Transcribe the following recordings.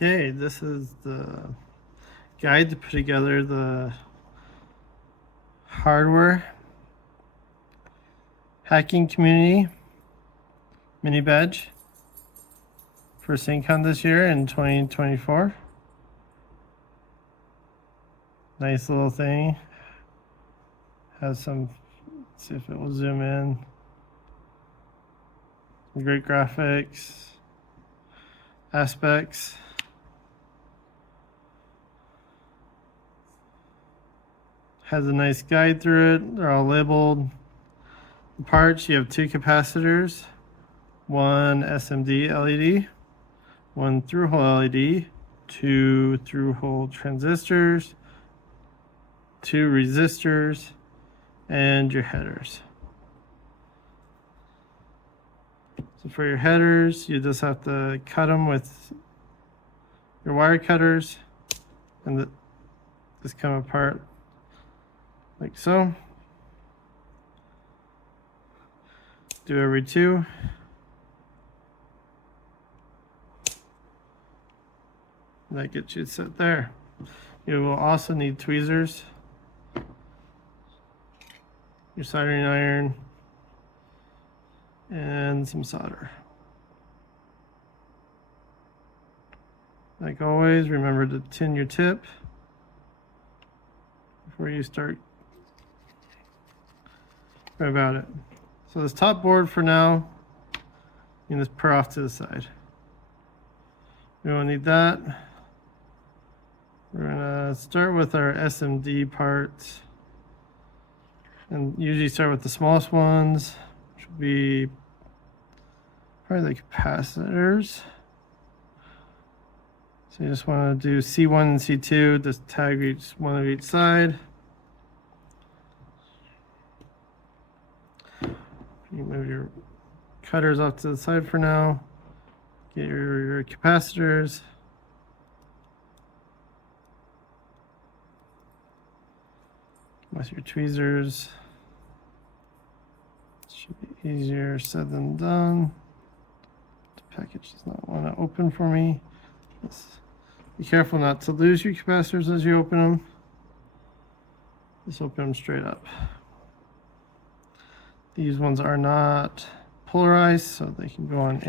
Okay, this is the guide to put together the hardware hacking community mini badge for SynCon this year in 2024. Nice little thing. Has some, let's see if it will zoom in. Some great graphics, aspects. Has a nice guide through it. They're all labeled. The parts, you have 2 capacitors, 1 SMD LED, 1 through-hole LED, 2 through-hole transistors, 2 resistors, and your headers. So for your headers, you just have to cut them with your wire cutters, and just come apart like so. Do every 2. That gets you set there. You will also need tweezers, your soldering iron, and some solder. Like always, remember to tin your tip before you start about it. So this top board for now, you can just put off to the side. We won't need that. We're gonna start with our SMD parts, and usually start with the smallest ones, which would be probably the capacitors. So you just want to do C1 and C2, just tag each one of each side. You move your cutters off to the side for now. Get your capacitors. With your tweezers. Should be easier said than done. The package does not want to open for me. Just be careful not to lose your capacitors as you open them. Just open them straight up. These ones are not polarized, so they can go on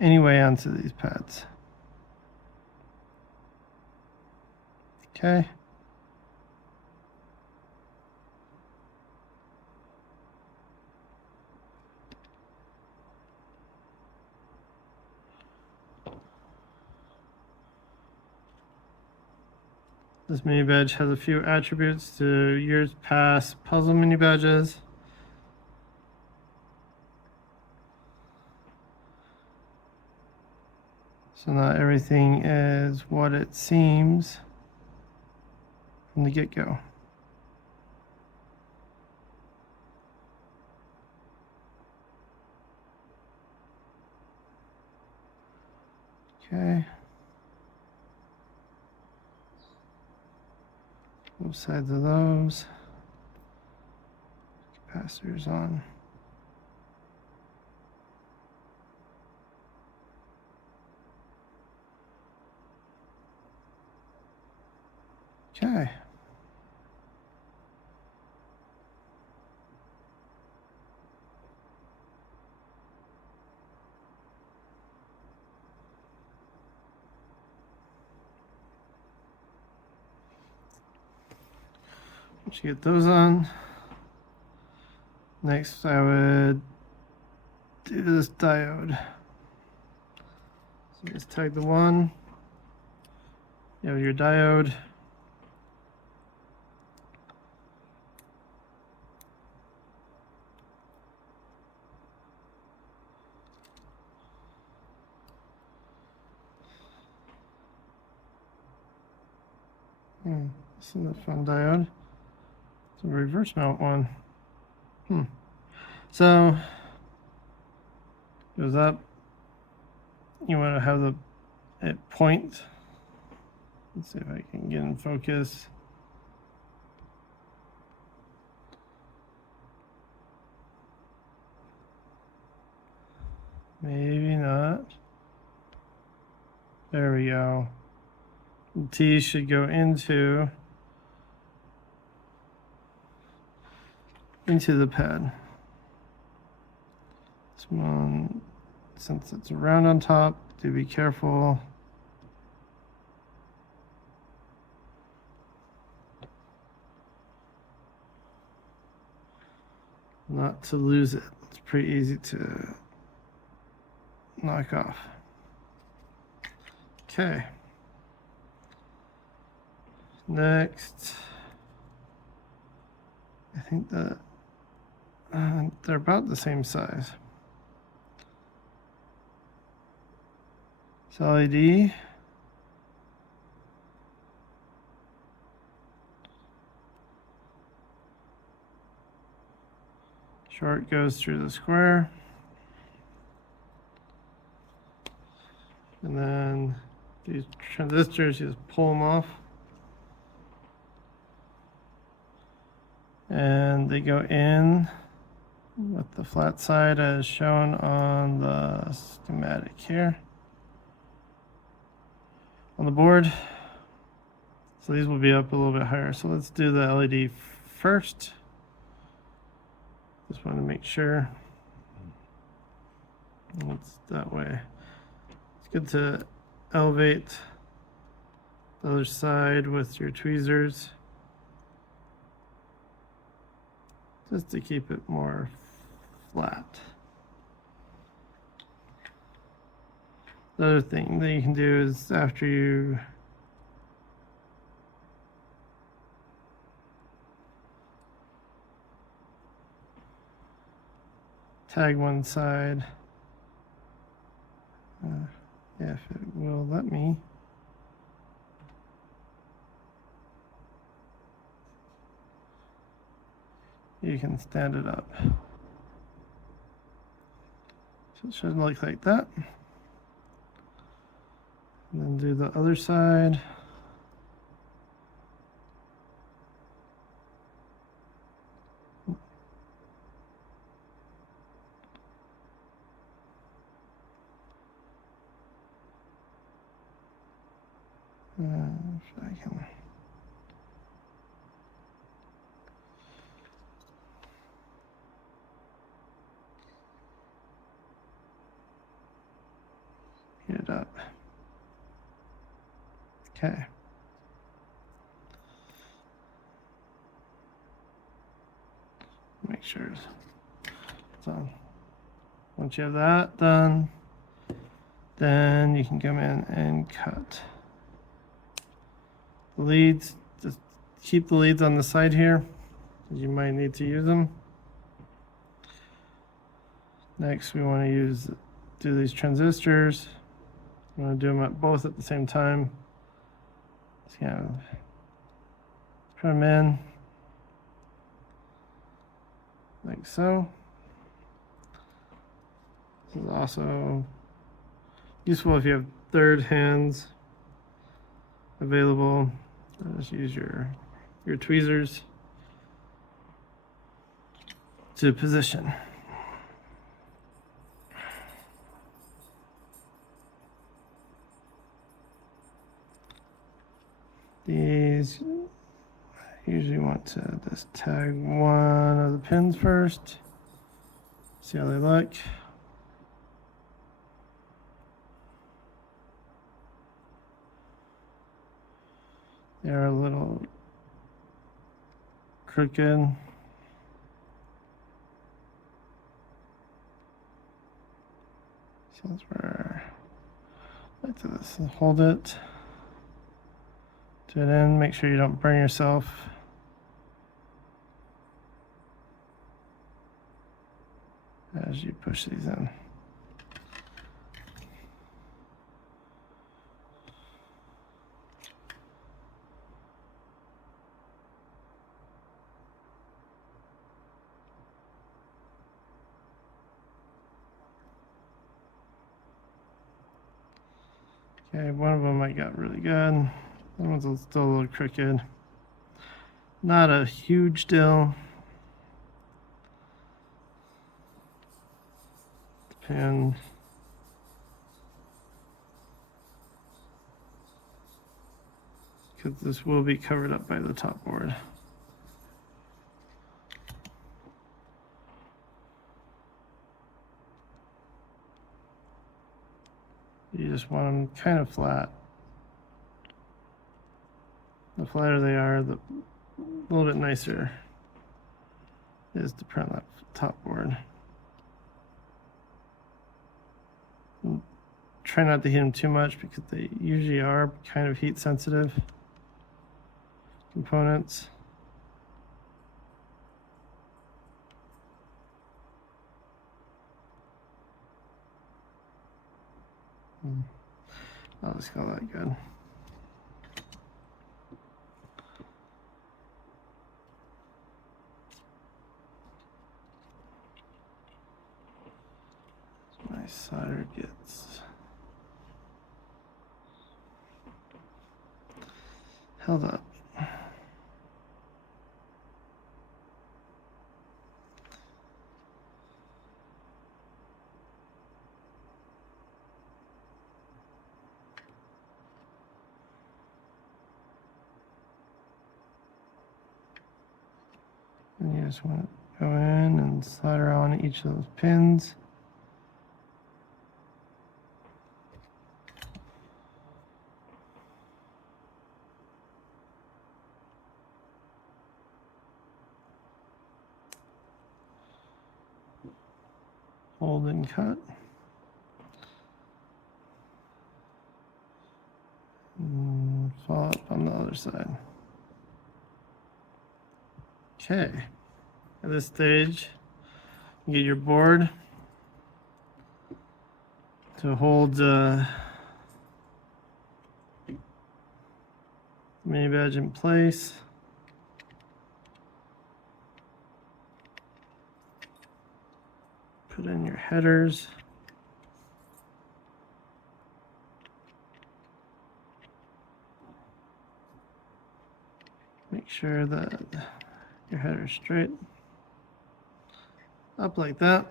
any way onto these pads. Okay. This mini badge has a few attributes to years past puzzle mini badges. So not everything is what it seems from the get-go. Okay. Both sides of those. Capacitors on. Okay. Once you get those on, next I would do this diode. So just tag the one. You have your diode. This is a fun diode. It's a reverse mount one. So goes up. You want to have it point. Let's see if I can get in focus. Maybe not. There we go. The T should go into the pad. This one, since it's round on top, do be careful. Not to lose it. It's pretty easy to knock off. Okay. Next, I think that they're about the same size. It's LED. Short goes through the square. And then these transistors, you just pull them off. And they go in with the flat side as shown on the schematic here on the board. So these will be up a little bit higher. So let's do the LED first. Just want to make sure it's that way. It's good to elevate the other side with your tweezers, just to keep it more flat. The other thing that you can do is after you tag one side, if it will let me. You can stand it up. So it should look like that. And then do the other side. If I can. Get it up. Okay. Make sure it's on. Once you have that done, then you can come in and cut the leads. Just keep the leads on the side here, you might need to use them. Next, we want to do these transistors. We want to do them both at the same time. Just kind of put them in like so. This is also useful if you have third hands available. Just use your tweezers to position. These, I usually want to just tag one of the pins first, see how they look. They're a little crooked. So that's where I like to just hold it. Do it in, make sure you don't burn yourself. As you push these in. Okay, one of them I got really good. That one's still a little crooked. Not a huge deal. The pin. because this will be covered up by the top board. You just want them kind of flat. The flatter they are, the little bit nicer is to print that top board. And try not to heat them too much because they usually are kind of heat sensitive components. I'll just call that good. So my solder gets held up. And you just want to go in and solder on each of those pins. Hold and cut. And follow up on the other side. Okay, at this stage, you get your board to hold the mini badge in place. Put in your headers. Make sure that your header is straight up like that.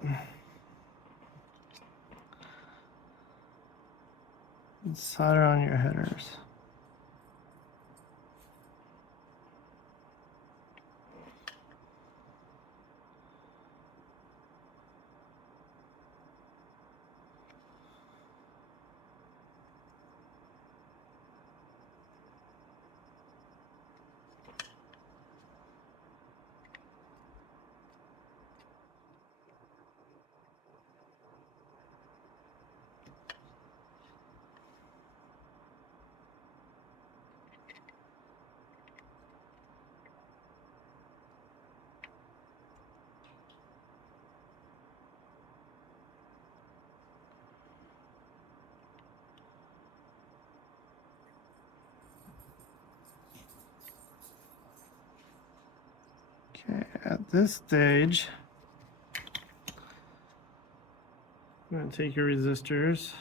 And solder on your headers. Okay, at this stage, I'm going to take your resistors.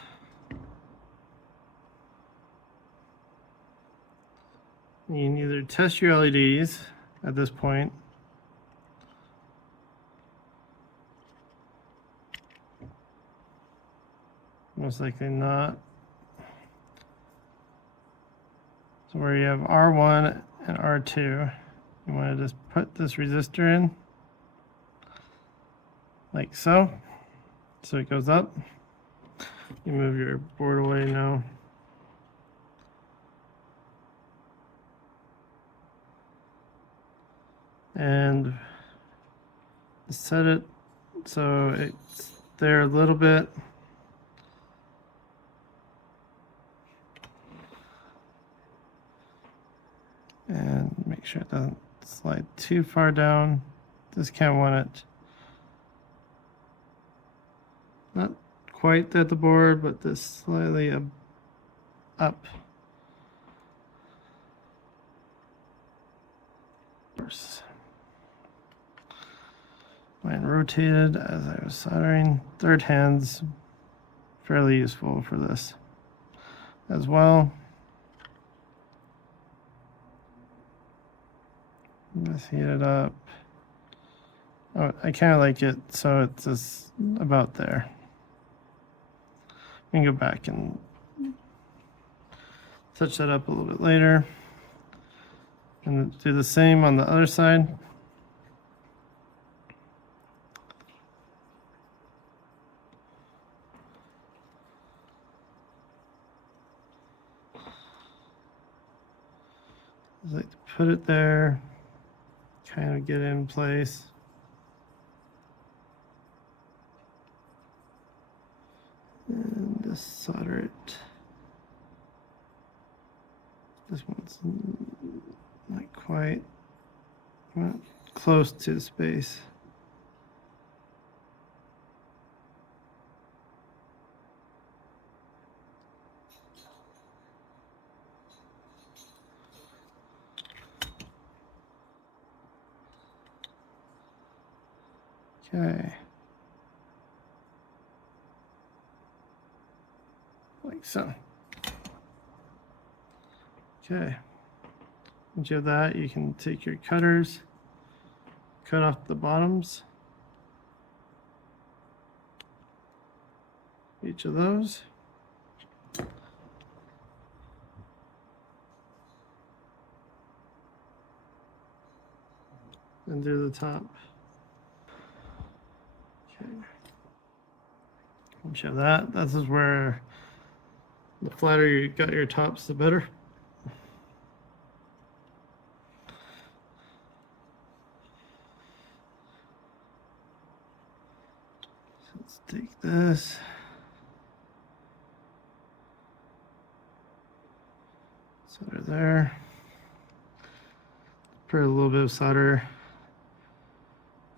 You can either test your LEDs at this point, most likely not. So where you have R1 and R2, you want to just put this resistor in like so. So it goes up. You move your board away now. And set it so it's there a little bit. And make sure it doesn't slide too far down. Just kind of want it not quite at the board, but just slightly up. Mine rotated as I was soldering. Third hand's fairly useful for this as well. Just heat it up. Oh, I kind of like it so it's just about there. We can go back and touch that up a little bit later. And do the same on the other side. Just like to put it there, kind of get it in place. And just solder it. This one's not quite, not close to the space. Okay. Like so. Okay. Once you have that, you can take your cutters, cut off the bottoms. Each of those. And do the top. Okay. Once you have that, this is where the flatter you got your tops, the better. So let's take this. Solder there. Put a little bit of solder.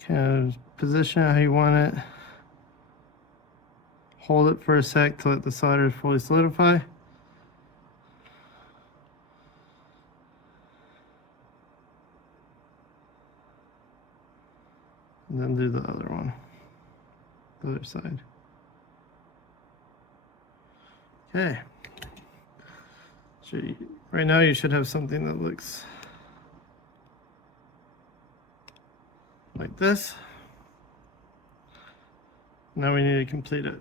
Kind of position it how you want it. Hold it for a sec to let the solder fully solidify. And then do the other one, the other side. Okay. So right now you should have something that looks like this. Now we need to complete it.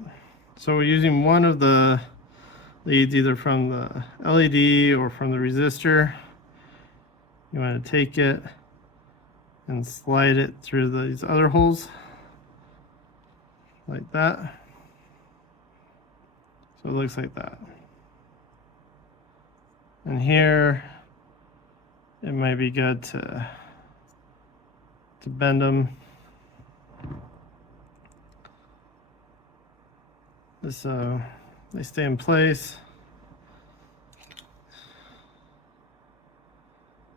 So we're using one of the leads either from the LED or from the resistor. You want to take it and slide it through these other holes like that. So it looks like that. And here it might be good to bend them. This they stay in place.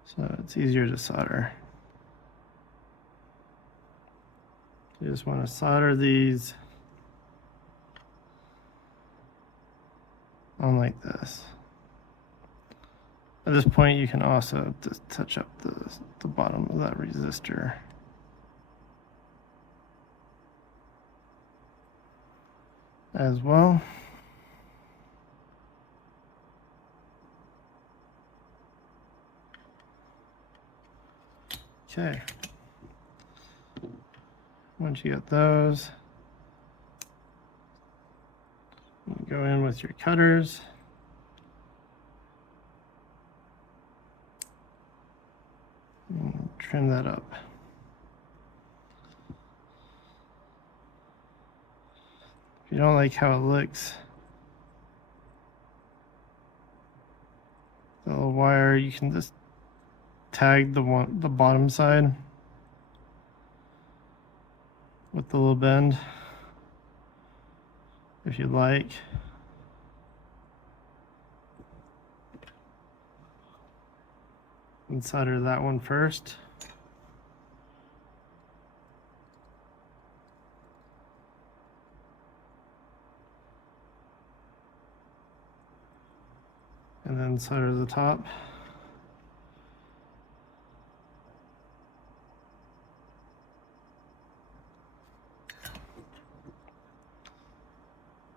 So it's easier to solder. You just want to solder these on like this. At this point, you can also just touch up the bottom of that resistor. As well. Okay. Once you get those, you go in with your cutters. And trim that up. If you don't like how it looks, the little wire, you can just tag the bottom side with the little bend if you'd like. And solder that one first. And then solder the top.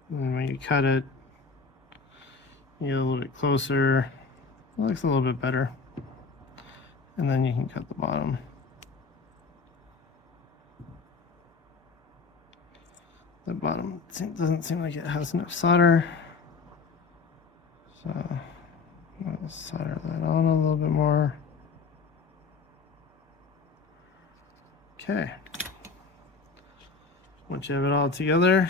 And when you cut it, you get a little bit closer. It looks a little bit better. And then you can cut the bottom. The bottom doesn't seem like it has enough solder. So I'll solder that on a little bit more. Okay. Once you have it all together,